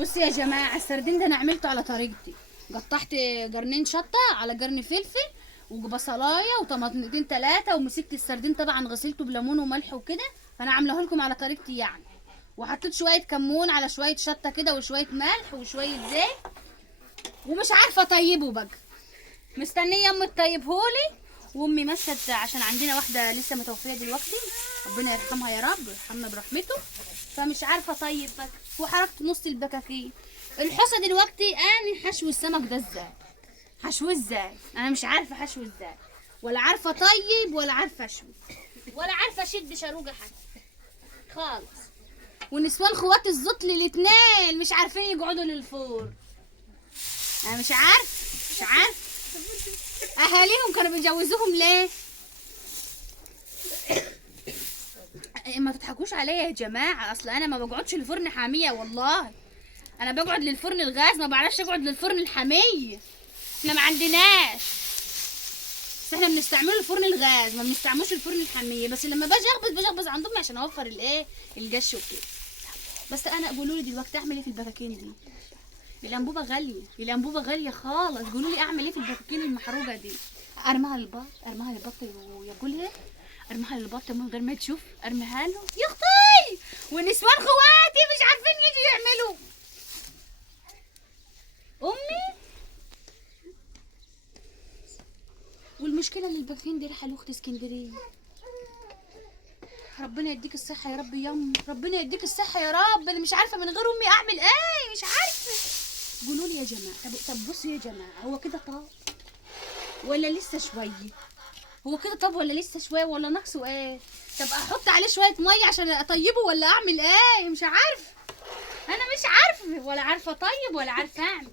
بصوا يا جماعه، السردين ده انا عملته على طريقتي. قطعت قرنين شطه على قرن فلفل وبصلايه وطماطمتين 3، ومسكت السردين طبعا غسلته بليمون وملح وكده، فانا عاملاه لكم على طريقتي يعني. وحطيت شويه كمون على شويه شطه كده وشويه ملح وشويه زيت، ومش عارفه اطيبه بقى. مستنيه امي تطيبهولي، وامي مشت عشان عندنا واحده لسه متوفيه دلوقتي، ربنا يرحمها يا رب ويرحمنا برحمته، فمش عارفه اطيب بقى. وحركت نص البكاكين. الحصه دلوقتي اني حشو السمك ده ازاي، حشوه ازاي، انا مش عارفه حشو ازاي، ولا عارفه اطيب ولا عارفه اشوي ولا عارفه اشد شاروجه حتى خالص. والنسوان خوات الزطل الاتنين مش عارفين يقعدوا للفور. انا مش عارف اهاليهم كانوا بيجوزوهم ليه. ما تضحكوش عليا يا جماعه، اصل انا ما بقعدش للفرن حاميه والله، انا بقعد للفرن الغاز، ما بعرفش اقعد للفرن الحاميه. احنا ما عندناش، بس احنا بنستعمله الفرن الغاز، ما بنستعملوش الفرن الحاميه. بس لما باجي اخبز عند امي عشان اوفر الايه القش وكده. بس انا قولوا لي دلوقتي اعمل ايه في البكاكين دي؟ الانبوبه غاليه، الانبوبه غاليه خالص. قولوا لي اعمل ايه في البكاكين المحروقه دي؟ ارميها للبط، ارميها للبط وياكلها، ارميها للبط من غير ما تشوف، ارميها له يا اختي. والنسوان خواتي مش عارفين يجوا يعملوا. امي، والمشكله ان البكاكين دي رايحه لاخت اسكندريه. ربنا يديك الصحه يا رب يا ربنا يديك الصحه يا رب. انا مش عارفه من غير امي اعمل ايه، مش عارفه. قولوا لي يا جماعه، طب بصوا يا جماعه، هو كده طاب ولا لسه شويه؟ هو كده طب ولا لسه شويه ولا ناقصه ايه؟ طب احط عليه شويه ميه عشان اطيبه ولا اعمل ايه؟ مش عارفه، انا مش عارفه، ولا عارفه اطيب ولا عارفه اعمل.